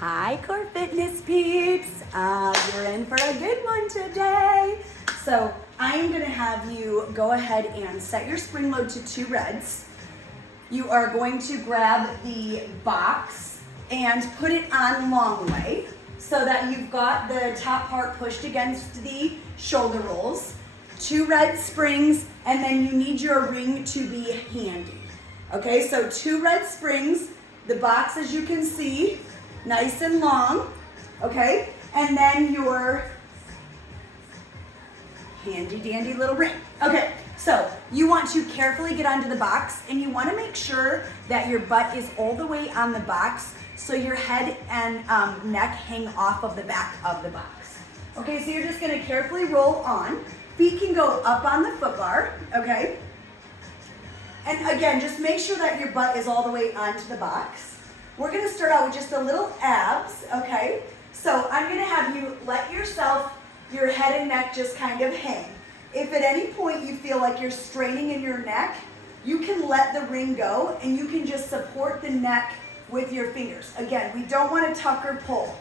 Hi, Core Fitness peeps. You're in for a good one today. So I'm gonna have you go ahead and set your spring load to 2 reds. You are going to grab the box and put it on long way so that you've got the top part pushed against the shoulder rolls. 2 red springs, and then you need your ring to be handy. Okay, so 2 red springs, the box, as you can see, nice and long, okay? And then your handy dandy little ring. Okay, so you want to carefully get onto the box, and you want to make sure that your butt is all the way on the box so your head and neck hang off of the back of the box. Okay, so you're just going to carefully roll on. Feet can go up on the foot bar, okay? And again, just make sure that your butt is all the way onto the box. We're gonna start out with just a little abs, okay? So I'm gonna have you let your head and neck just kind of hang. If at any point you feel like you're straining in your neck, you can let the ring go and you can just support the neck with your fingers. Again, we don't wanna tuck or pull.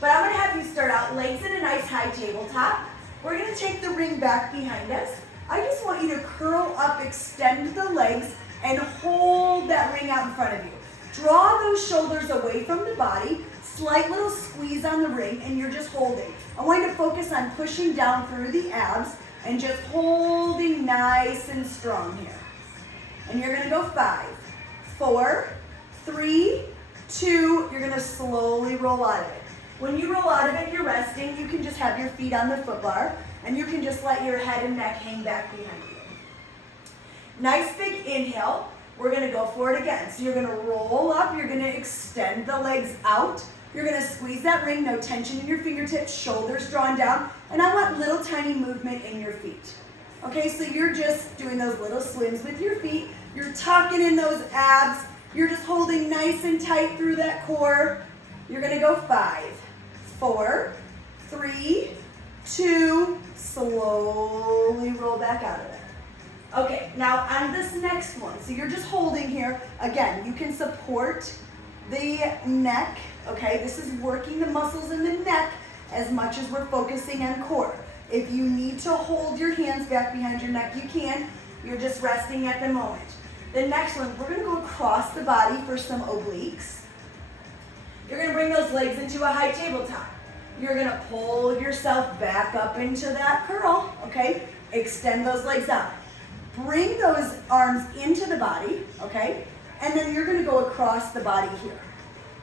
But I'm gonna have you start out legs in a nice high tabletop. We're gonna take the ring back behind us. I just want you to curl up, extend the legs, and hold that ring out in front of you. Draw those shoulders away from the body, slight little squeeze on the ring, and you're just holding. I want you to focus on pushing down through the abs and just holding nice and strong here. And you're gonna go 5, 4, 3, 2, you're gonna slowly roll out of it. When you roll out of it, you're resting. You can just have your feet on the foot bar, and you can just let your head and neck hang back behind you. Nice big inhale. We're gonna go for it again. So you're gonna roll up, you're gonna extend the legs out, you're gonna squeeze that ring, no tension in your fingertips, shoulders drawn down, and I want little tiny movement in your feet. Okay, so you're just doing those little swims with your feet, you're tucking in those abs, you're just holding nice and tight through that core. You're gonna go 5, 4, 3, 2, slowly roll back out of it. Okay, now on this next one, so you're just holding here. Again, you can support the neck, okay? This is working the muscles in the neck as much as we're focusing on core. If you need to hold your hands back behind your neck, you can. You're just resting at the moment. The next one, we're gonna go across the body for some obliques. You're gonna bring those legs into a high tabletop. You're gonna pull yourself back up into that curl, okay? Extend those legs out. Bring those arms into the body, okay? And then you're gonna go across the body here.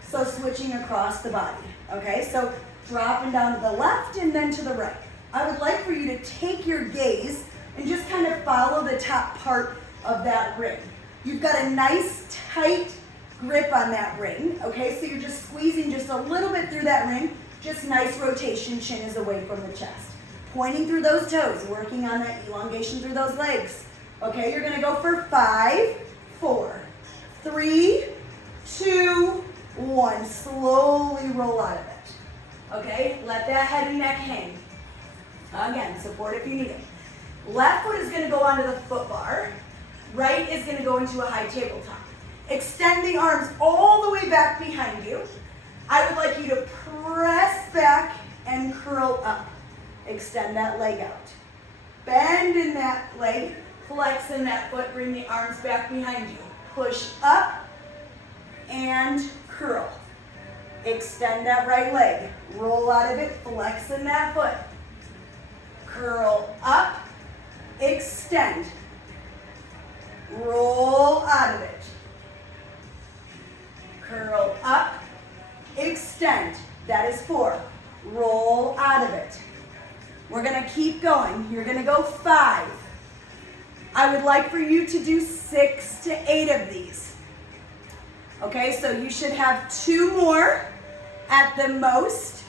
So switching across the body, okay? So dropping down to the left and then to the right. I would like for you to take your gaze and just kind of follow the top part of that ring. You've got a nice tight grip on that ring, okay? So you're just squeezing just a little bit through that ring, just nice rotation, chin is away from the chest. Pointing through those toes, working on that elongation through those legs. Okay, you're gonna go for 5, 4, 3, 2, 1. Slowly roll out of it. Okay, let that head and neck hang. Again, support if you need it. Left foot is gonna go onto the foot bar. Right is gonna go into a high tabletop. Extend the arms all the way back behind you. I would like you to press back and curl up. Extend that leg out. Bend in that leg. Flex in that foot, bring the arms back behind you. Push up and curl. Extend that right leg. Roll out of it, flex in that foot. Curl up, extend. Roll out of it. Curl up, extend. That is 4. Roll out of it. We're gonna keep going. You're gonna go 5. I would like for you to do 6 to 8 of these. Okay, so you should have 2 more at the most.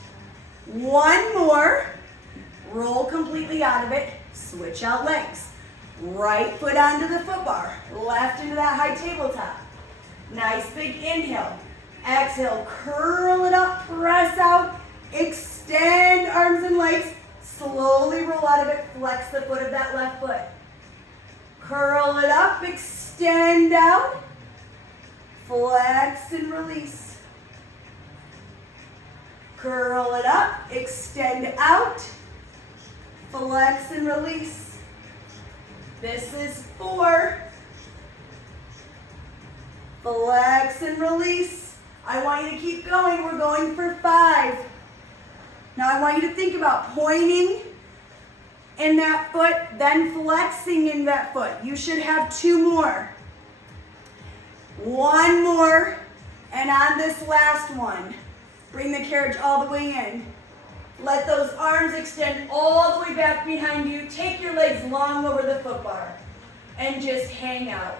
1 more. Roll completely out of it. Switch out legs. Right foot onto the foot bar. Left into that high tabletop. Nice big inhale. Exhale, curl it up, press out, extend arms and legs. Slowly roll out of it. Flex the foot of that left foot. Curl it up, extend out, flex and release. Curl it up, extend out, flex and release. This is 4. Flex and release. I want you to keep going. We're going for 5. Now I want you to think about pointing in that foot, then flexing in that foot. You should have 2 more. 1 more, and on this last one, bring the carriage all the way in. Let those arms extend all the way back behind you. Take your legs long over the foot bar and just hang out.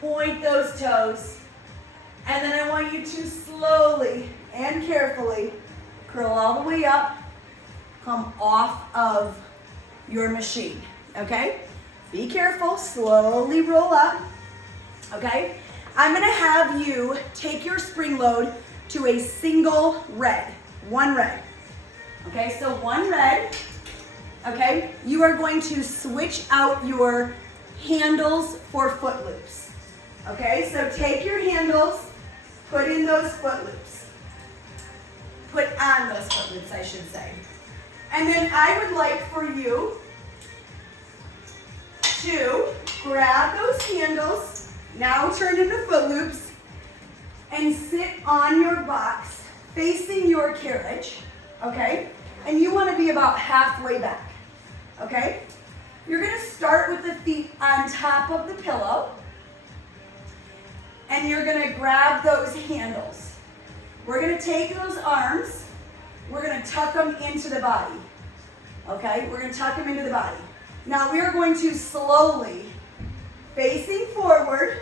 Point those toes. And then I want you to slowly and carefully curl all the way up, come off of your machine, okay? Be careful, slowly roll up, okay? I'm gonna have you take your spring load to a single red, 1 red. Okay, so 1 red, okay? You are going to switch out your handles for foot loops. Okay, so take your handles, put in those foot loops. Put on those foot loops, I should say. And then I would like for you to grab those handles, now turn into foot loops, and sit on your box facing your carriage, okay? And you want to be about halfway back, okay? You're going to start with the feet on top of the pillow, and you're going to grab those handles. We're going to take those arms, we're going to tuck them into the body, okay? We're going to tuck them into the body. Now we are going to slowly, facing forward,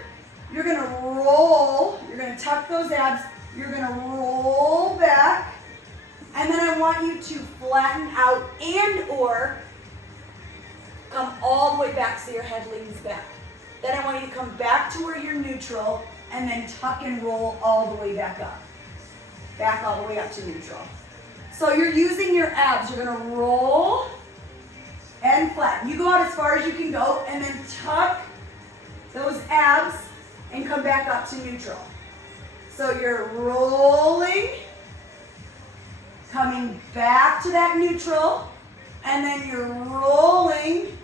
you're going to roll, you're going to tuck those abs, you're going to roll back, and then I want you to flatten out and or come all the way back so your head leans back. Then I want you to come back to where you're neutral and then tuck and roll all the way back up. Back all the way up to neutral. So you're using your abs. You're going to roll and flatten. You go out as far as you can go and then tuck those abs and come back up to neutral. So you're rolling, coming back to that neutral, and then you're rolling,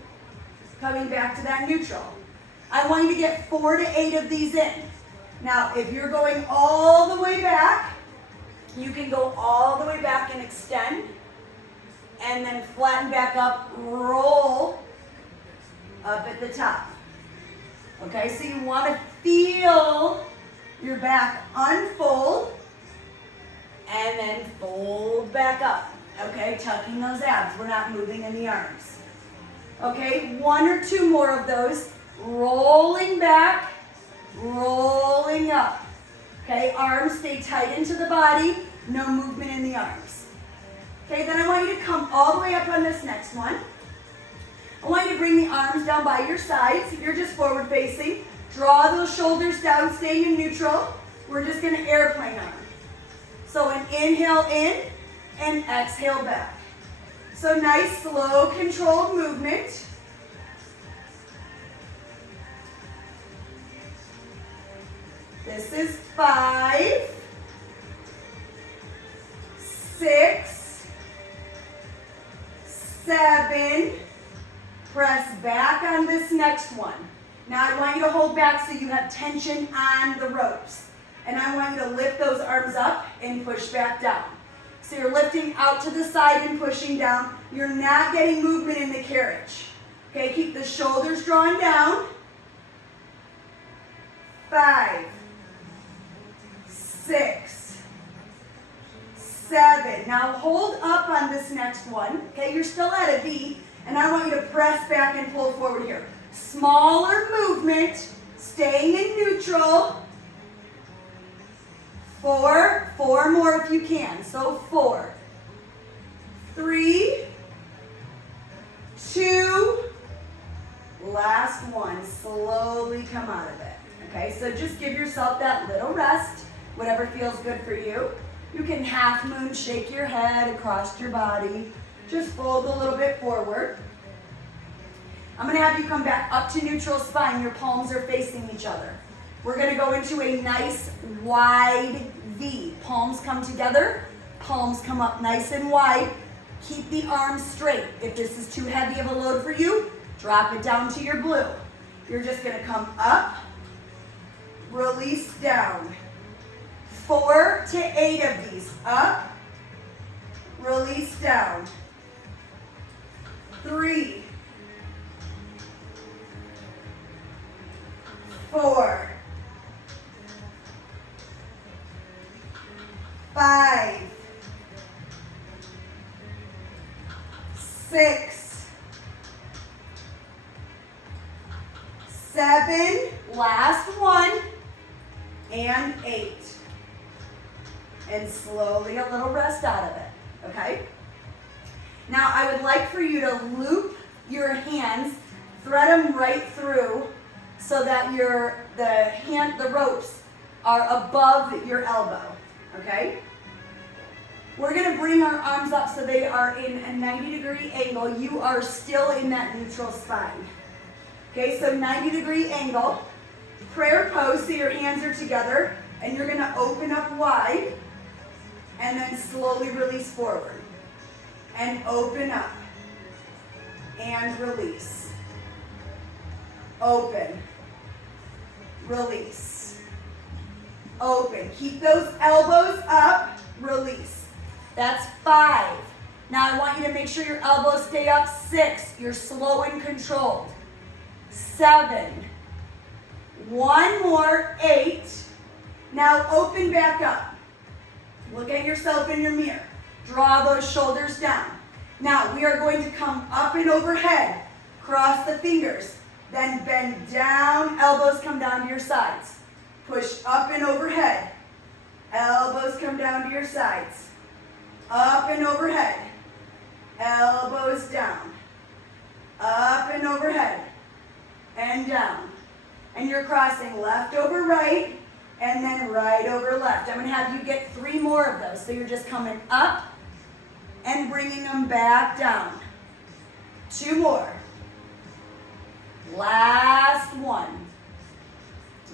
coming back to that neutral. I want you to get 4 to 8 of these in. Now, if you're going all the way back, you can go all the way back and extend, and then flatten back up, roll up at the top. Okay, so you want to feel your back unfold, and then fold back up. Okay, tucking those abs. We're not moving in the arms. Okay, 1 or 2 more of those. Rolling back, rolling up. Okay, arms stay tight into the body, no movement in the arms. Okay, then I want you to come all the way up on this next one. I want you to bring the arms down by your sides. You're just forward facing. Draw those shoulders down, staying in neutral. We're just going to airplane arm. So an inhale in and exhale back. So nice, slow, controlled movement. This is 5, 6, 7. Press back on this next one. Now I want you to hold back so you have tension on the ropes. And I want you to lift those arms up and push back down. So you're lifting out to the side and pushing down. You're not getting movement in the carriage. Okay, keep the shoulders drawn down. 5, 6, 7. Now hold up on this next one. Okay, you're still at a V, and I want you to press back and pull forward here. Smaller movement, staying in neutral. 4 more if you can. So 4, 3, 2, last one. Slowly come out of it. Okay, so just give yourself that little rest, whatever feels good for you. You can half moon, shake your head across your body. Just fold a little bit forward. I'm going to have you come back up to neutral spine. Your palms are facing each other. We're going to go into a nice wide V. palms come together, palms come up nice and wide. Keep the arms straight. If this is too heavy of a load for you, drop it down to your blue. You're just gonna come up, release down. 4 to 8 of these. Up, release down. 3, 4, 5, 6, 7, last one, and 8. And slowly a little rest out of it, okay? Now I would like for you to loop your hands, thread them right through so that the ropes are above your elbow, okay? We're gonna bring our arms up so they are in a 90-degree angle. You are still in that neutral spine. Okay, so 90-degree angle, prayer pose, so your hands are together, and you're gonna open up wide, and then slowly release forward. And open up, and release. Open, release. Open, keep those elbows up, release. That's 5. Now I want you to make sure your elbows stay up. 6, you're slow and controlled. 7, 1 more, 8. Now open back up. Look at yourself in your mirror. Draw those shoulders down. Now we are going to come up and overhead. Cross the fingers. Then bend down, elbows come down to your sides. Push up and overhead. Elbows come down to your sides. Up and overhead. Elbows down. Up and overhead. And down. And you're crossing left over right, and then right over left. I'm going to have you get 3 more of those. So you're just coming up and bringing them back down. 2 more. Last one.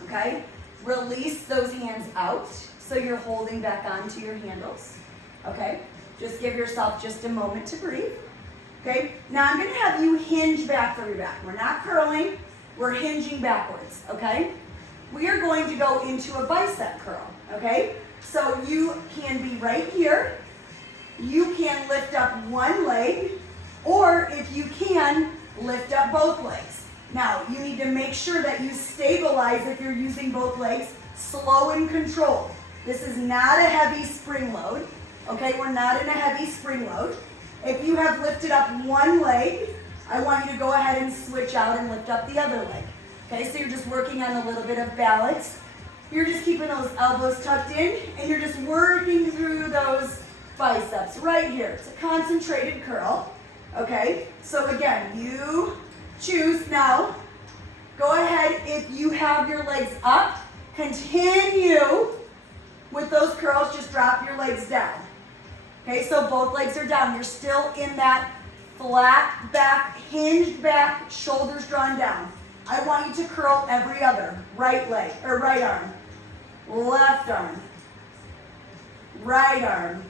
Okay? Release those hands out so you're holding back onto your handles. Okay? Just give yourself just a moment to breathe. Okay? Now I'm going to have you hinge back for your back. We're not curling. We're hinging backwards. Okay? We are going to go into a bicep curl. Okay? So you can be right here. You can lift up one leg, or if you can, lift up both legs. Now, you need to make sure that you stabilize if you're using both legs, slow and controlled. This is not a heavy spring load, okay? We're not in a heavy spring load. If you have lifted up one leg, I want you to go ahead and switch out and lift up the other leg. Okay, so you're just working on a little bit of balance. You're just keeping those elbows tucked in, and you're just working through those biceps right here. It's a concentrated curl, okay? So again, you choose now. Go ahead, if you have your legs up, continue with those curls, just drop your legs down. Okay, so both legs are down. You're still in that flat back, hinged back, shoulders drawn down. I want you to curl every other. Right leg, or right arm, left arm, right arm,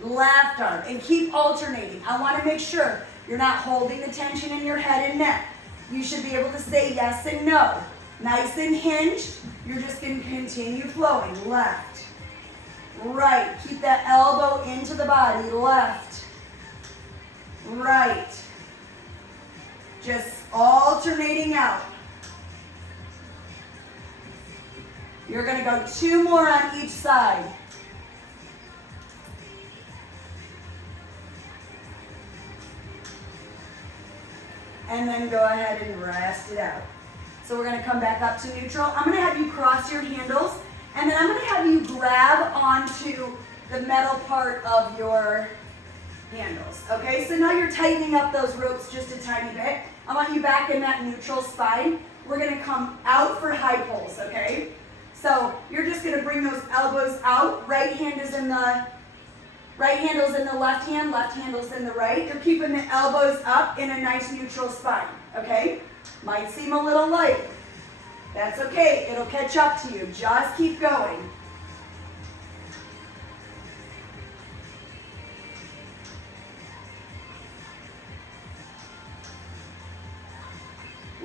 left arm, and keep alternating. I want to make sure you're not holding the tension in your head and neck. You should be able to say yes and no. Nice and hinged. You're just going to continue flowing. Left, right. Keep that elbow into the body. Left, right. Just alternating out. You're going to go 2 more on each side. And then go ahead and rest it out. So we're going to come back up to neutral. I'm going to have you cross your handles, and then I'm going to have you grab onto the metal part of your handles. Okay, so now you're tightening up those ropes just a tiny bit. I want you back in that neutral spine. We're going to come out for high pulls, okay? So you're just going to bring those elbows out. Right handle's in the left hand, left handle's in the right. You're keeping the elbows up in a nice neutral spine, okay? Might seem a little light. That's okay, it'll catch up to you. Just keep going.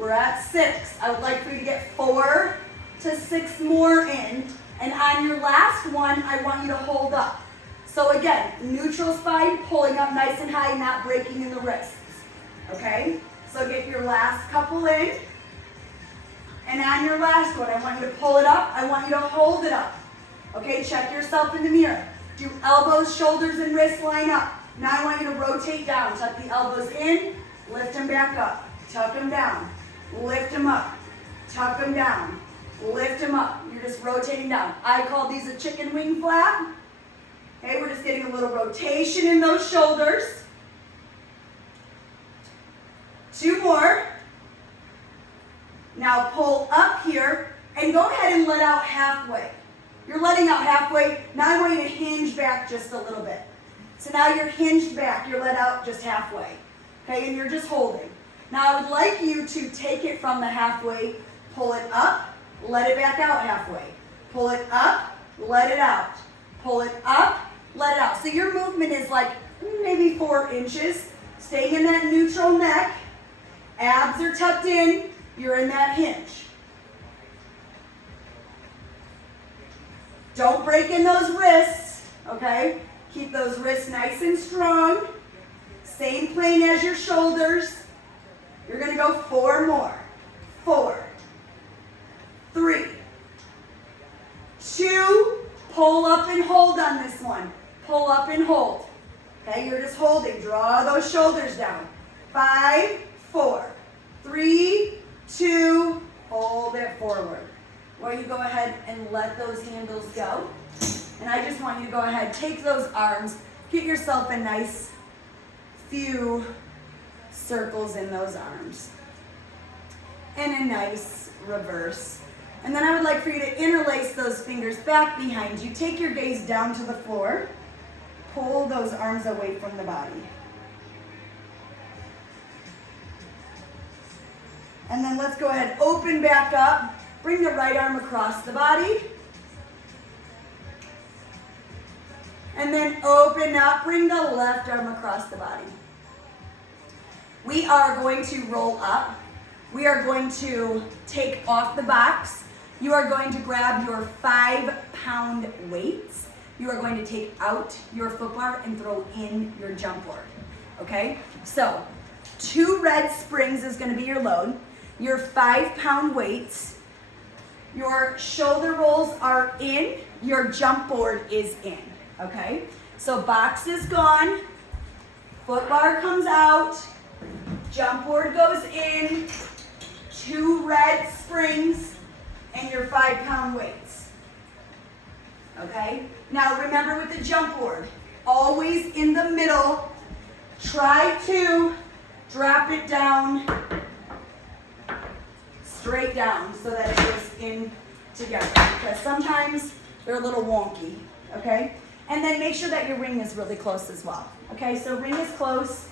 We're at 6. I would like for you to get 4 to 6 more in. And on your last one, I want you to hold up. So again, neutral spine, pulling up nice and high, not breaking in the wrists. Okay? So get your last couple in. And on your last one, I want you to pull it up. I want you to hold it up. Okay? Check yourself in the mirror. Do elbows, shoulders, and wrists line up. Now I want you to rotate down. Tuck the elbows in, lift them back up. Tuck them down, lift them up. Tuck them down, lift them up. You're just rotating down. I call these a chicken wing flap. Okay, we're just getting a little rotation in those shoulders. 2 more. Now pull up here and go ahead and let out halfway. You're letting out halfway. Now I want you to hinge back just a little bit. So now you're hinged back. You're let out just halfway. Okay, and you're just holding. Now I would like you to take it from the halfway, pull it up, let it back out halfway. Pull it up, let it out. Pull it up, let it out. So your movement is like maybe 4 inches. Staying in that neutral neck. Abs are tucked in. You're in that hinge. Don't break in those wrists, okay? Keep those wrists nice and strong. Same plane as your shoulders. You're going to go 4 more. 4, 3, 2, pull up and hold on this one. Pull up and hold. Okay, you're just holding. Draw those shoulders down. 5, 4, 3, 2, hold it forward. Or you go ahead and let those handles go. And I just want you to go ahead, take those arms, get yourself a nice few circles in those arms. And a nice reverse. And then I would like for you to interlace those fingers back behind you. Take your gaze down to the floor. Pull those arms away from the body. And then let's go ahead, open back up. Bring the right arm across the body. And then open up, bring the left arm across the body. We are going to roll up. We are going to take off the box. You are going to grab your 5-pound weights. You are going to take out your foot bar and throw in your jump board. Okay? So, 2 red springs is going to be your load. Your 5-pound weights. Your shoulder rolls are in. Your jump board is in. Okay? So box is gone. Foot bar comes out. Jump board goes in. 2 red springs and your 5-pound weights. Okay? Now remember with the jump board, always in the middle. Try to drop it down straight down so that it goes in together, because sometimes they're a little wonky, okay? And then make sure that your ring is really close as well, okay? So ring is close,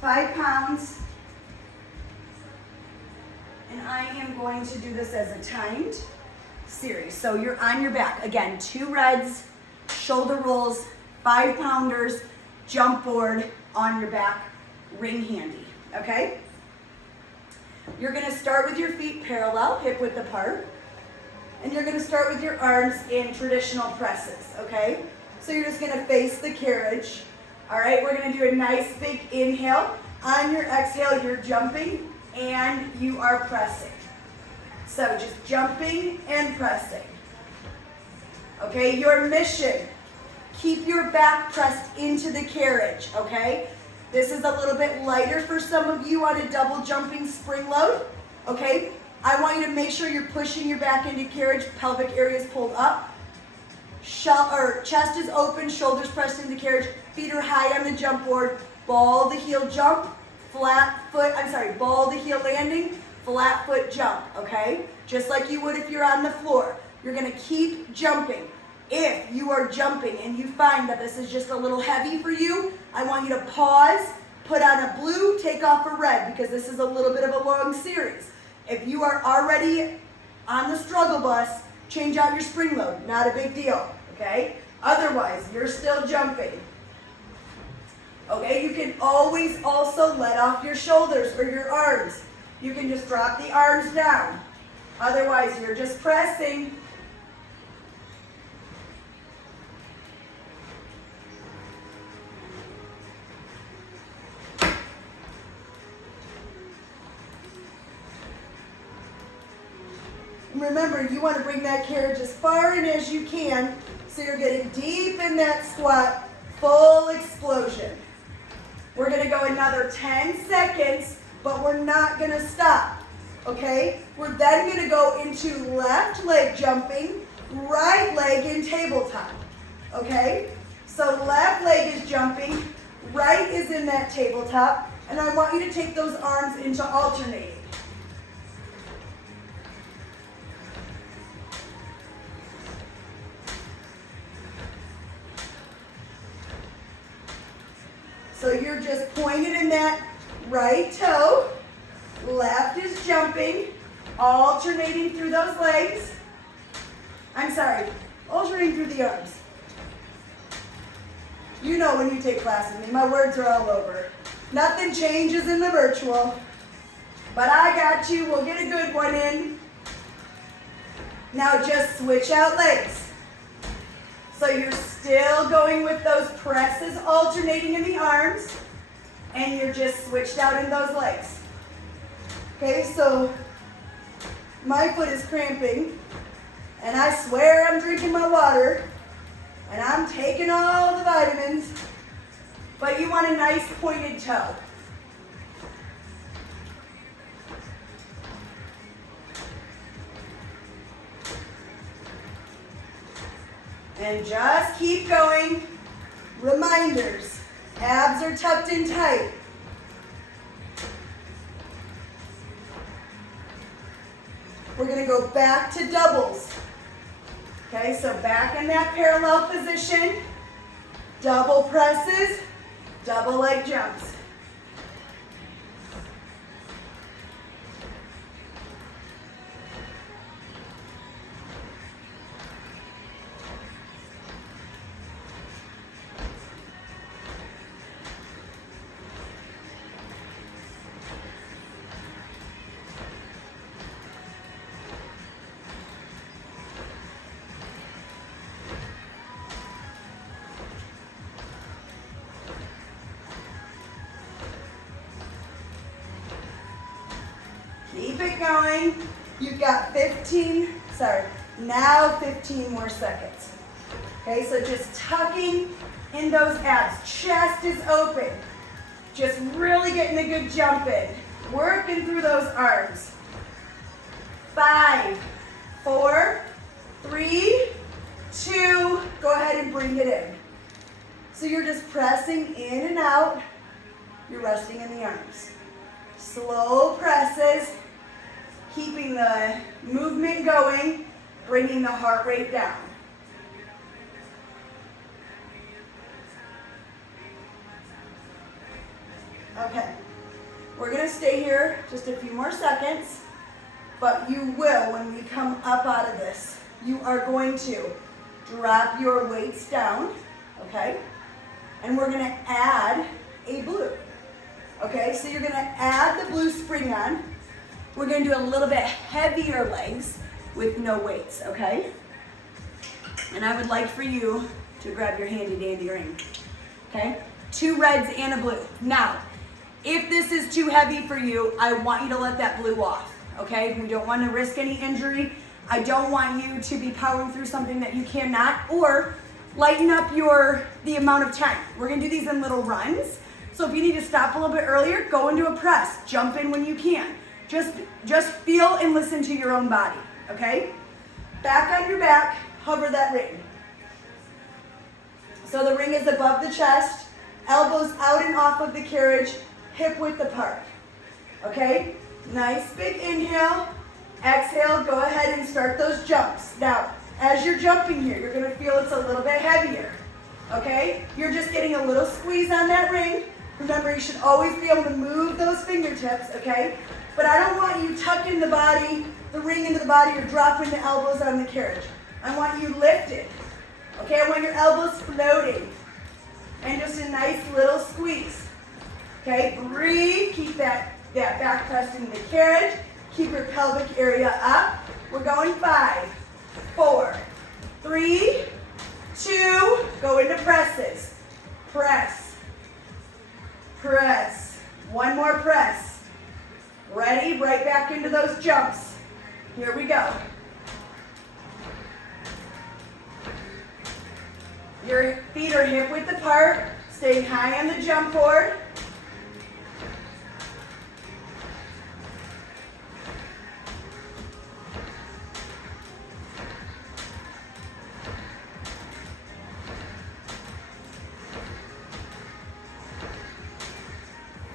5 pounds, and I am going to do this as a timed series. So you're on your back. Again, 2 reds, shoulder rolls, 5-pounders, jump board on your back, ring handy, okay? You're going to start with your feet parallel, hip width apart. And you're going to start with your arms in traditional presses, okay? So you're just going to face the carriage. All right, we're going to do a nice big inhale. On your exhale, you're jumping and you are pressing. So just jumping and pressing. Okay, your mission, keep your back pressed into the carriage, okay? This is a little bit lighter for some of you on a double jumping spring load, okay? I want you to make sure you're pushing your back into carriage, pelvic area is pulled up, chest is open, shoulders pressed into carriage, feet are high on the jump board, ball the heel jump, ball the heel landing, flat foot jump, okay? Just like you would if you're on the floor. You're gonna keep jumping. If you are jumping and you find that this is just a little heavy for you, I want you to pause, put on a blue, take off a red, because this is a little bit of a long series. If you are already on the struggle bus, change out your spring load, not a big deal, okay? Otherwise, you're still jumping. Okay, you can always also let off your shoulders or your arms. you can just drop the arms down. Otherwise, you're just pressing. Remember, you want to bring that carriage as far in as you can, so you're getting deep in that squat, full explosion. We're going to go another 10 seconds, but we're not going to stop, okay? We're then going to go into left leg jumping, right leg in tabletop, okay? So left leg is jumping, right is in that tabletop, and I want you to take those arms into alternating. So you're just pointed in that right toe, left is jumping, alternating through those legs. I'm sorry, alternating through the arms. You know when you take class with me, my words are all over. Nothing changes in the virtual, but I got you. We'll get a good one in. Now just switch out legs. So you're still going with those presses, alternating in the arms, and you're just switched out in those legs. Okay, so my foot is cramping, and I swear I'm drinking my water, and I'm taking all the vitamins, but you want a nice pointed toe. And just keep going. Reminders, abs are tucked in tight. We're going to go back to doubles. Okay, so back in that parallel position, double presses, double leg jumps. Keep it going. You've got 15 more seconds. Okay, so just tucking in those abs. Chest is open. Just really getting a good jump in. Working through those arms. 5, 4, 3, 2, go ahead and bring it in. So you're just pressing in and out. You're resting in the arms. Slow presses, keeping the movement going, bringing the heart rate down. Okay, we're going to stay here just a few more seconds, but you will, when we come up out of this, you are going to drop your weights down, okay? And we're going to add a blue. Okay, so you're going to add the blue spring on. We're going to do a little bit heavier legs with no weights, okay? And I would like for you to grab your handy dandy ring, okay? 2 reds and a blue. Now, if this is too heavy for you, I want you to let that blue off, okay? We don't want to risk any injury. I don't want you to be powering through something that you cannot, or lighten up the amount of time. We're going to do these in little runs. So if you need to stop a little bit earlier, go into a press. Jump in when you can. Just feel and listen to your own body, okay? Back on your back, hover that ring. So the ring is above the chest, elbows out and off of the carriage, hip width apart, okay? Nice big inhale. Exhale, go ahead and start those jumps. Now, as you're jumping here, you're gonna feel it's a little bit heavier, okay? You're just getting a little squeeze on that ring. Remember, you should always be able to move those fingertips, okay? But I don't want you tucking the body, the ring into the body, or dropping the elbows on the carriage. I want you lifted, okay? I want your elbows floating. And just a nice little squeeze, okay? Breathe, keep that that back press into the carriage. Keep your pelvic area up. We're going 5, 4, 3, 2, go into presses. Press, press. One more press. Ready? Right back into those jumps. Here we go. Your feet are hip width apart, staying high on the jump board.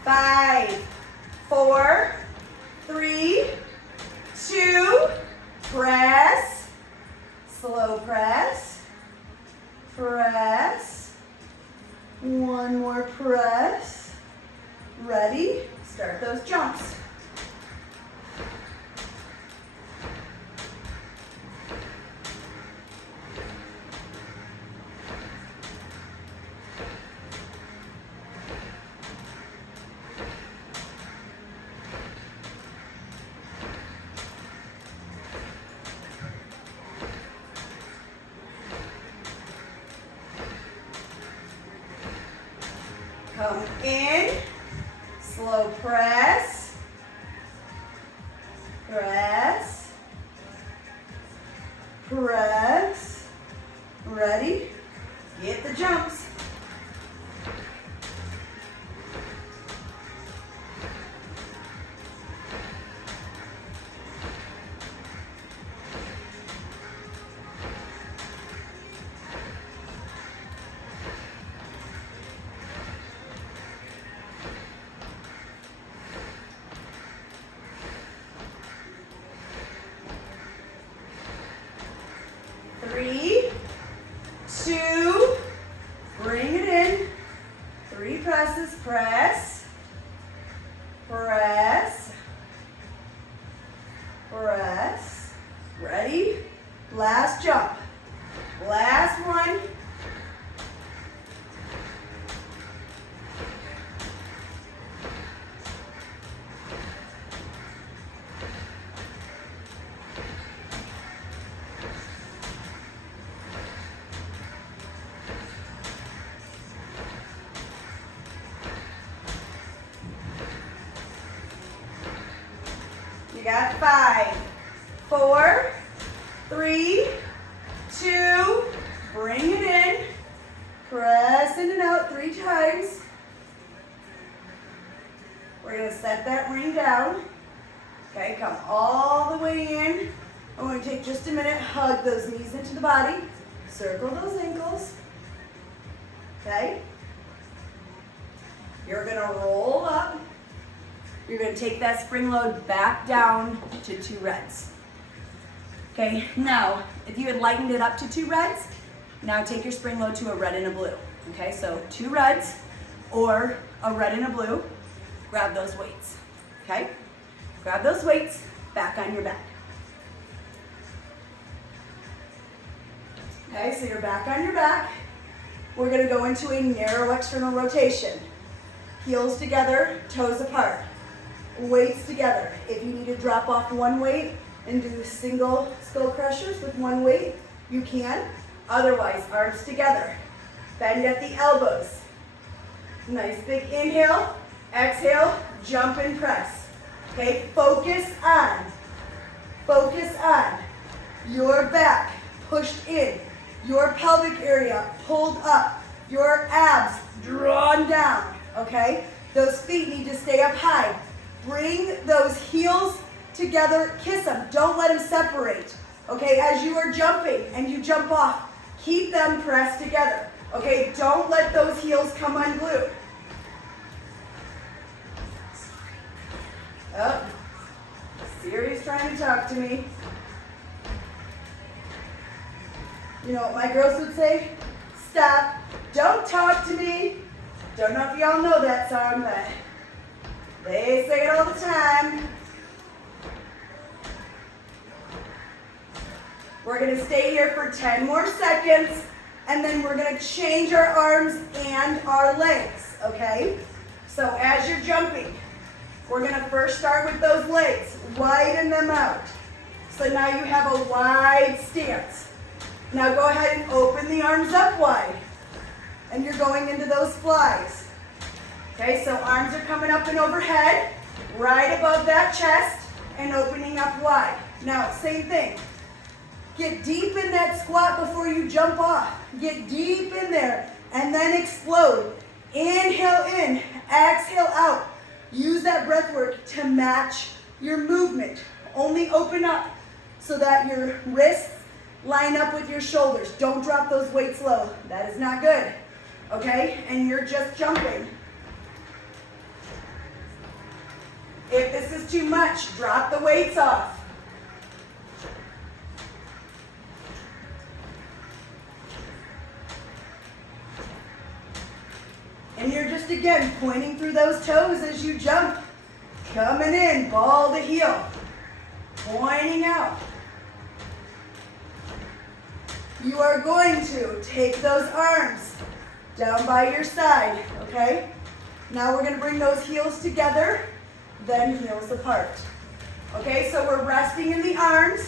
Five, 4, 3, 2, press, slow press, press, one more press, ready, start those jumps. Come in, slow press, press, press, ready, get the jumps. Three, 2, bring it in. 3 presses, press, press, press. Ready? Last jump. Last one. You got 5, 4, 3, 2, bring it in. Press in and out 3 times. We're going to set that ring down. Okay, come all the way in. I'm going to take just a minute, hug those knees into the body. Circle those ankles. Okay? You're going to roll up. You're going to take that spring load back down to 2 reds. Okay, now, if you had lightened it up to 2 reds, now take your spring load to a red and a blue. Okay, so 2 reds or a red and a blue. Grab those weights. Okay, grab those weights, back on your back. Okay, so you're back on your back. We're going to go into a narrow external rotation. Heels together, toes apart. Weights together. If you need to drop off one weight and do single skull crushers with one weight, you can. Otherwise, arms together. Bend at the elbows. Nice big inhale, exhale, jump and press. Okay, focus on your back pushed in, your pelvic area pulled up, your abs drawn down, okay? Those feet need to stay up high. Bring those heels together, kiss them. Don't let them separate, okay? As you are jumping and you jump off, keep them pressed together, okay? Don't let those heels come unglued. Oh, Siri's trying to talk to me. You know what my girls would say? Stop, don't talk to me. Don't know if y'all know that song, but they say it all the time. We're going to stay here for 10 more seconds, and then we're going to change our arms and our legs, okay? So as you're jumping, We're gonna first start with those legs, widen them out. So now you have a wide stance. Now go ahead and open the arms up wide. And you're going into those flies. Okay, so arms are coming up and overhead, right above that chest, and opening up wide. Now, same thing. Get deep in that squat before you jump off. Get deep in there, and then explode. Inhale in, exhale out. Use that breath work to match your movement. Only open up so that your wrists line up with your shoulders. Don't drop those weights low. That is not good. Okay? And you're just jumping. If this is too much, drop the weights off. And you're just, again, pointing through those toes as you jump. Coming in, ball to heel. Pointing out. You are going to take those arms down by your side, okay? Now we're going to bring those heels together, then heels apart. Okay, so we're resting in the arms,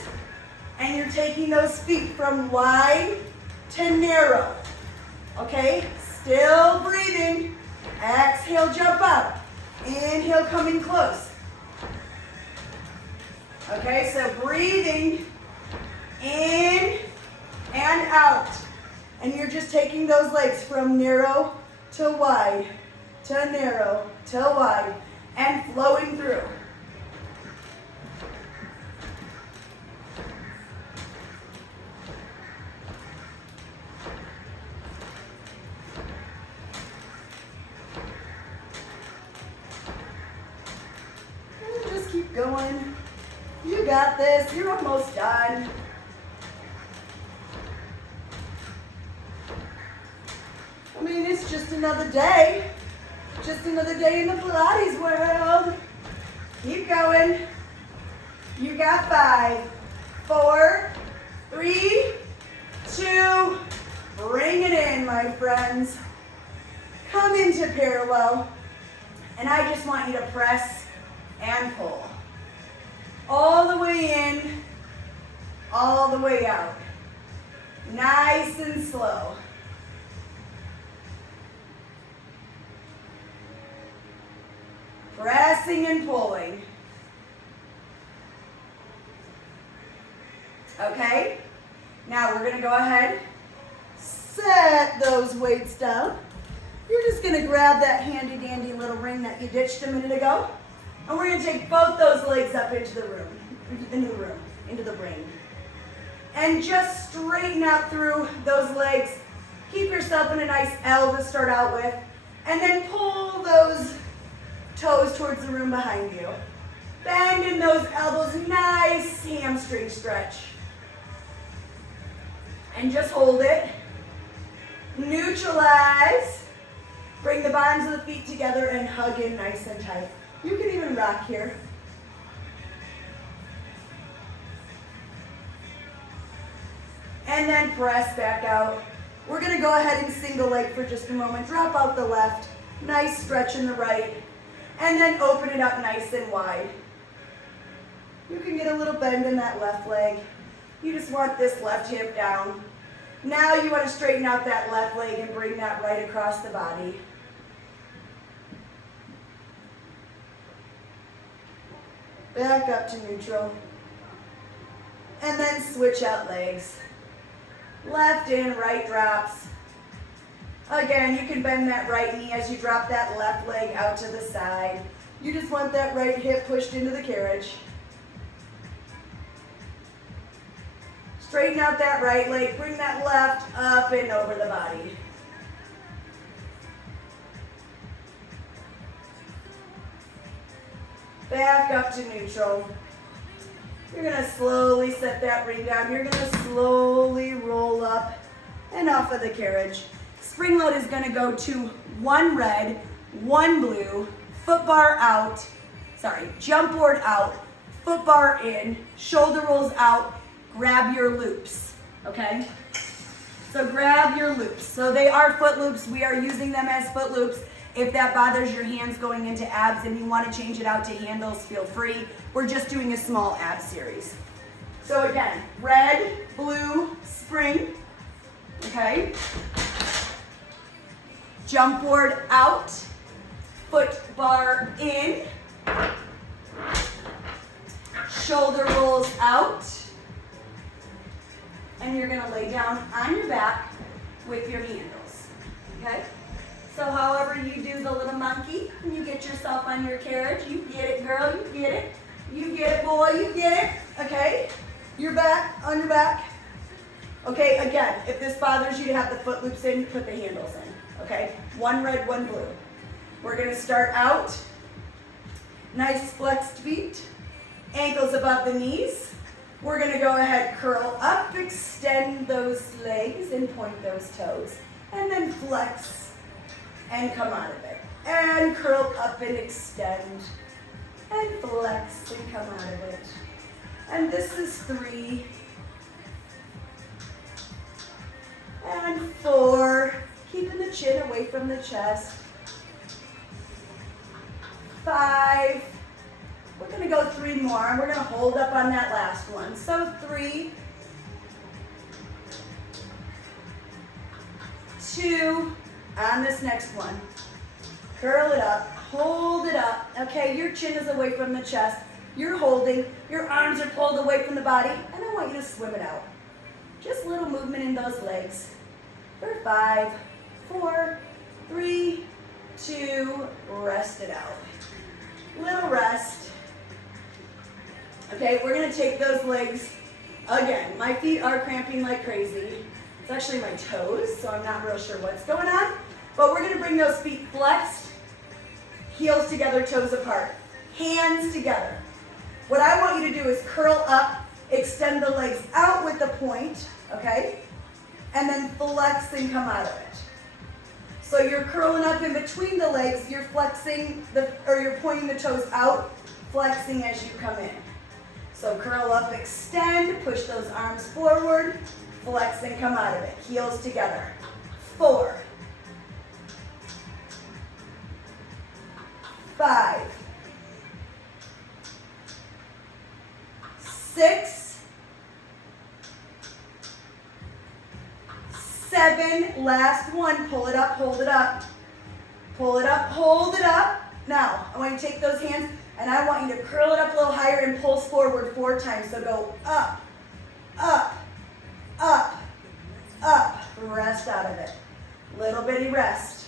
and you're taking those feet from wide to narrow. Okay, still breathing. Exhale, jump out. Inhale, coming close. Okay, so breathing in and out. And you're just taking those legs from narrow to wide, to narrow, to wide, and flowing through. And just keep going. You got this. You're almost done. I mean, it's just another day. Just another day in the Pilates world. Keep going. You got 5, 4, 3, 2. Bring it in, my friends. Come into parallel. And I just want you to press and pull. All the way in, all the way out. Nice and slow. Pressing and pulling. Okay, now we're going to go ahead, set those weights down. You're just going to grab that handy dandy little ring that you ditched a minute ago, and we're going to take both those legs up into the ring. And just straighten out through those legs. Keep yourself in a nice L to start out with, and then pull those toes towards the room behind you. Bend in those elbows, nice hamstring stretch. And just hold it. Neutralize. Bring the bottoms of the feet together and hug in nice and tight. You can even rock here. And then press back out. We're going to go ahead and single leg for just a moment. Drop out the left. Nice stretch in the right. And then open it up nice and wide. You can get a little bend in that left leg. You just want this left hip down. Now you want to straighten out that left leg and bring that right across the body. Back up to neutral. And then switch out legs. Left in, right drops. Again, you can bend that right knee as you drop that left leg out to the side. You just want that right hip pushed into the carriage. Straighten out that right leg. Bring that left up and over the body. Back up to neutral. You're going to slowly set that ring down. You're going to slowly roll up and off of the carriage. Spring load is going to go to 1 red, 1 blue, foot bar out, jump board out, foot bar in, shoulder rolls out, grab your loops, okay? So grab your loops. So they are foot loops. We are using them as foot loops. If that bothers your hands going into abs and you want to change it out to handles, feel free. We're just doing a small ab series. So again, red, blue, spring, okay? Jump board out, foot bar in, shoulder rolls out, and you're gonna lay down on your back with your handles, okay? So however you do the little monkey, and you get yourself on your carriage, you get it, girl, you get it. You get it, boy, you get it, okay? Your back, on your back. Okay, again, if this bothers you to have the foot loops in, put the handles in, okay? One red, one blue. We're gonna start out, nice flexed feet, ankles above the knees. We're gonna go ahead, curl up, extend those legs and point those toes, and then flex and come out of it. And curl up and extend, and flex and come out of it. And this is 3, and 4, keeping the chin away from the chest. 5, we're gonna go 3 more, and we're gonna hold up on that last one. So 3, 2, on this next one. Curl it up, hold it up. Okay, your chin is away from the chest. You're holding, your arms are pulled away from the body, and I want you to swim it out. Just a little movement in those legs. For 5, 4, 3, 2, rest it out. Little rest. Okay, we're gonna take those legs again. My feet are cramping like crazy. It's actually my toes, so I'm not real sure what's going on. But we're gonna bring those feet flexed, heels together, toes apart, hands together. What I want you to do is curl up, extend the legs out with the point, okay? And then flex and come out of it. So you're curling up in between the legs, you're flexing, you're pointing the toes out, flexing as you come in. So curl up, extend, push those arms forward, flex and come out of it. Heels together. 4, 5, 6, 7, last one, pull it up, hold it up. Pull it up, hold it up. Now, I want you to take those hands and I want you to curl it up a little higher and pulse forward 4 times. So go up, up, up, up. Rest out of it. Little bitty rest.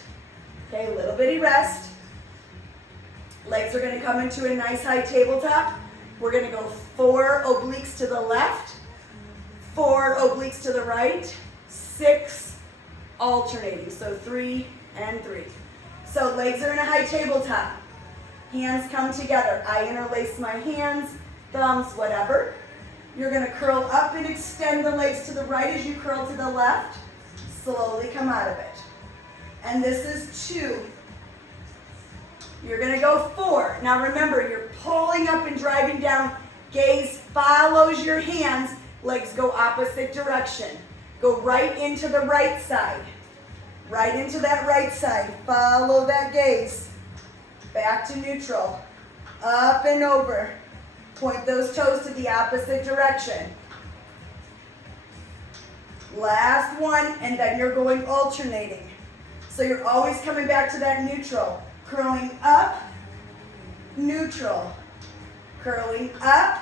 Okay, little bitty rest. Legs are gonna come into a nice high tabletop. We're gonna go 4 obliques to the left, 4 obliques to the right, 6 alternating. So 3 and 3. So legs are in a high tabletop. Hands come together. I interlace my hands, thumbs, whatever. You're gonna curl up and extend the legs to the right as you curl to the left. Slowly come out of it. And this is 2. You're gonna go 4. Now remember, you're pulling up and driving down. Gaze follows your hands. Legs go opposite direction. Go right into the right side. Right into that right side. Follow that gaze. Back to neutral. Up and over. Point those toes to the opposite direction. Last one, and then you're going alternating. So you're always coming back to that neutral. Curling up, neutral. Curling up,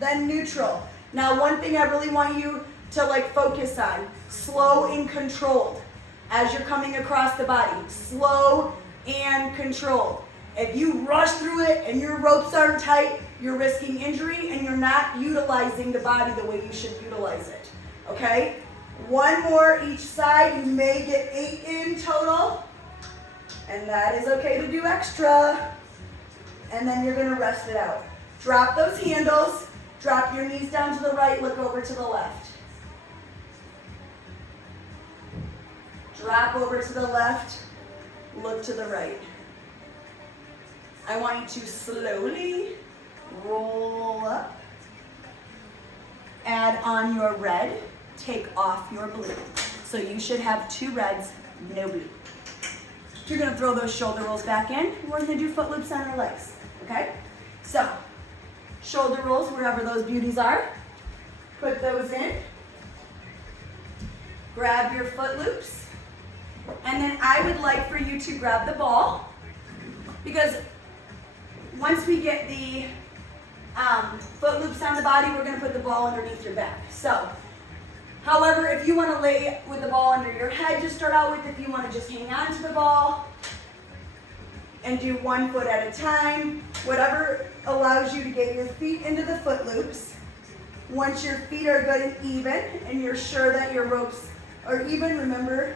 then neutral. Now one thing I really want you to focus on, slow and controlled. As you're coming across the body, slow and controlled. If you rush through it and your ropes aren't tight, you're risking injury and you're not utilizing the body the way you should utilize it, okay? 1 more each side. You may get 8 in total, and that is okay to do extra. And then you're gonna rest it out. Drop those handles, drop your knees down to the right, look over to the left. Drop over to the left, look to the right. I want you to slowly roll up, add on your red, take off your blue. So you should have 2 reds, no blue. You're gonna throw those shoulder rolls back in. We're gonna do foot loops on our legs, okay? So, shoulder rolls wherever those beauties are. Put those in. Grab your foot loops. And then I would like for you to grab the ball, because once we get the foot loops on the body, we're gonna put the ball underneath your back. So, however, if you wanna lay with the ball under your head to start out with, if you wanna just hang on to the ball and do one foot at a time, whatever allows you to get your feet into the foot loops. Once your feet are good and even, and you're sure that your ropes are even, remember,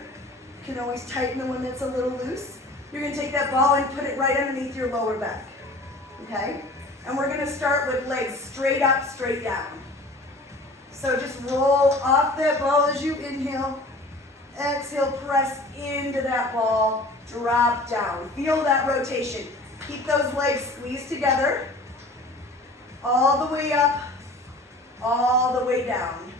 you can always tighten the one that's a little loose. You're gonna take that ball and put it right underneath your lower back, okay? And we're gonna start with legs straight up, straight down. So just roll off that ball as you inhale. Exhale, press into that ball, drop down. Feel that rotation. Keep those legs squeezed together. All the way up, all the way down.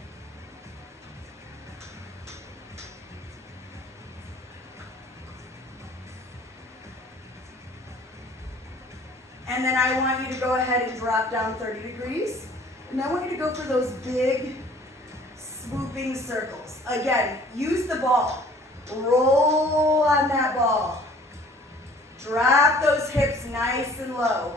And then I want you to go ahead and drop down 30 degrees. And I want you to go for those big swooping circles. Again, use the ball. Roll on that ball. Drop those hips nice and low.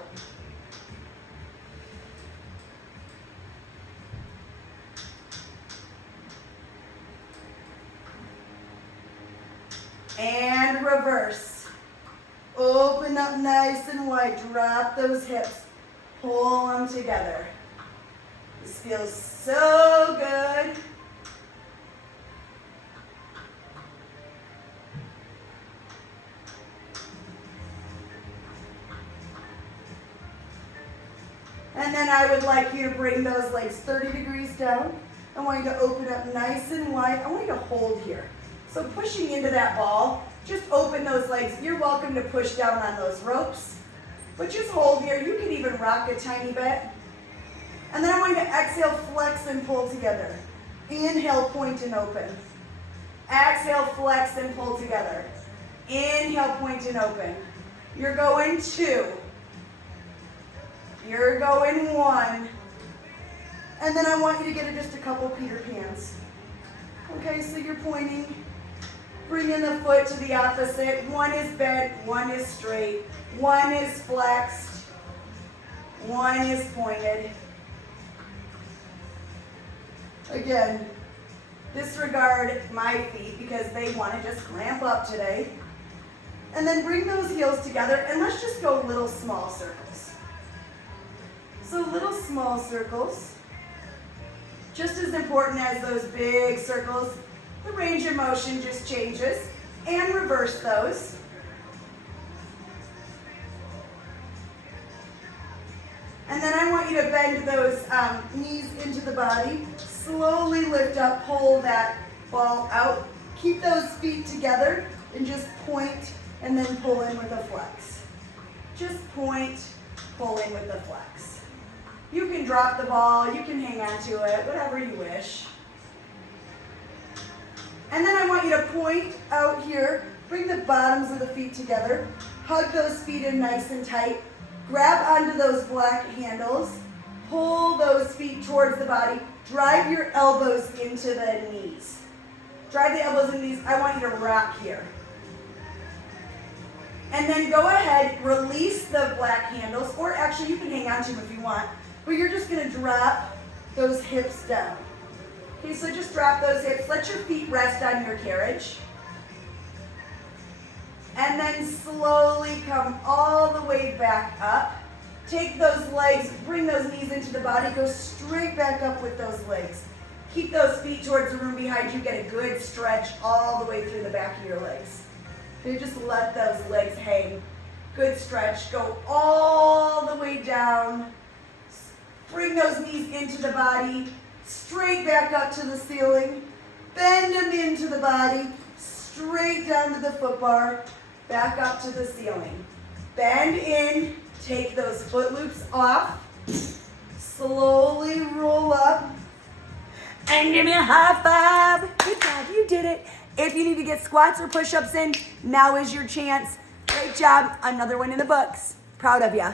And reverse. Open up nice and wide. Drop those hips. Pull them together. This feels so good. And then I would like you to bring those legs 30 degrees down. I want you to open up nice and wide. I want you to hold here. So pushing into that ball, just open those legs. You're welcome to push down on those ropes, but just hold here. You can even rock a tiny bit. And then I want you to exhale, flex and pull together. Inhale, point and open. Exhale, flex and pull together. Inhale, point and open. You're going 2. You're going 1. And then I want you to get just a couple Peter Pans. Okay, so you're pointing. Bringing the foot to the opposite. One is bent, one is straight. One is flexed. One is pointed. Again, disregard my feet because they want to just cramp up today. And then bring those heels together and let's just go little small circles. So little small circles, just as important as those big circles. The range of motion just changes. And reverse those. And then I want you to bend those knees into the body. Slowly lift up, pull that ball out. Keep those feet together and just point and then pull in with a flex. Just point, pull in with a flex. You can drop the ball, you can hang on to it, whatever you wish. And then I want you to point out here, bring the bottoms of the feet together, hug those feet in nice and tight, grab onto those black handles, pull those feet towards the body, drive your elbows into the knees. Drive the elbows into the knees. I want you to rock here. And then go ahead, release the black handles, or actually you can hang on to them if you want, but you're just going to drop those hips down. Okay, so just drop those hips. Let your feet rest on your carriage. And then slowly come all the way back up. Take those legs, bring those knees into the body, go straight back up with those legs. Keep those feet towards the room behind you. Get a good stretch all the way through the back of your legs. Okay, just let those legs hang. Good stretch. Go all the way down. Bring those knees into the body. Straight back up to the ceiling. Bend them into the body. Straight down to the foot bar. Back up to the ceiling. Bend in. Take those foot loops off. Slowly roll up. And give me a high five. Good job. You did it. If you need to get squats or push-ups in, now is your chance. Great job. Another one in the books. Proud of you.